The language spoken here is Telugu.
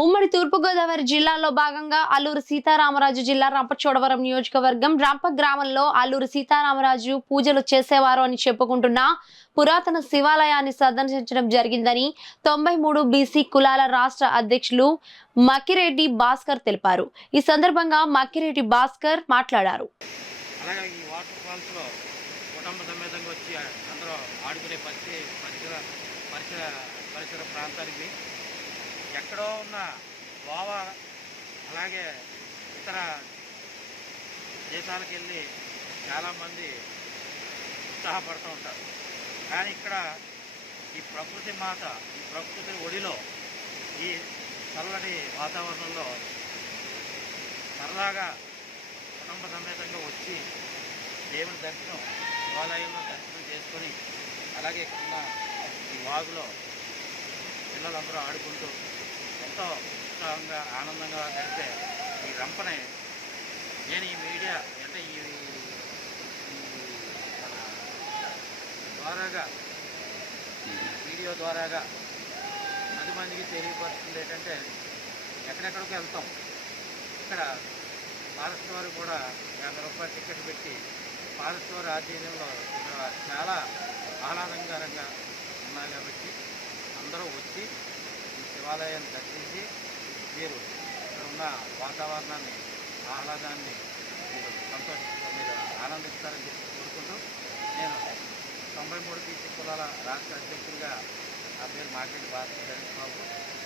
ఉమ్మడి తూర్పుగోదావరి జిల్లాలో భాగంగా అల్లూరు సీతారామరాజు జిల్లా రంపచోడవరం నియోజకవర్గం రంప గ్రామంలో అల్లూరు సీతారామరాజు పూజలు చేసేవారు అని చెప్పుకుంటున్న పురాతన శివాలయాన్ని సందర్శించడం జరిగిందని 93 బీసీ కులాల రాష్ట్ర అధ్యక్షులు మక్కిరెడ్డి భాస్కర్ తెలిపారు. ఈ సందర్భంగా మక్కిరెడ్డి భాస్కర్ మాట్లాడారు. అలాగే ఈ వాటర్ ఫాల్స్లో కుటుంబ సమేతంగా వచ్చి అందరూ ఆడుకునే పరిసర ప్రాంతానికి ఎక్కడో ఉన్న గోవా అలాగే ఇతర దేశాలకు వెళ్ళి చాలామంది ఉత్సాహపడుతూ ఉంటారు. కానీ ఇక్కడ ఈ ప్రకృతి మాత, ఈ ప్రకృతి ఒడిలో, ఈ చల్లటి వాతావరణంలో సరదాగా కుటుంబ సమేతంగా వచ్చి దేవుని దర్శనం, శివాలయంలో దర్శనం చేసుకొని అలాగే ఇక్కడ ఈ వాగులో పిల్లలందరూ ఆడుకుంటూ ఎంతో ఉత్సాహంగా ఆనందంగా గడిపే ఈ రంపనే నేను ఈ మీడియా అంటే ఈ ద్వారాగా వీడియో ద్వారాగా 10 మందికి తెలియపరుస్తుంది. ఏంటంటే ఎక్కడెక్కడికి వెళ్తాం, ఇక్కడ ఫారెస్ట్ వారు కూడా 50 రూపాయలు టికెట్ పెట్టి ఫారెస్ట్ వారి ఆధ్వర్యంలో ఇక్కడ చాలా ఆహ్లాదకరంగా ఉన్నాయి. కాబట్టి అందరూ వచ్చి ఈ శివాలయాన్ని దర్శించి మీరు ఇక్కడ ఉన్న వాతావరణాన్ని, ఆహ్లాదాన్ని మీరు ఆనందిస్తారని చెప్పి కోరుకుంటూ నేను 93 బీసీ కులాల రాష్ట్ర అధ్యక్షుడిగా నా పేరు మక్కిరెడ్డి భాస్కర్ బాబు.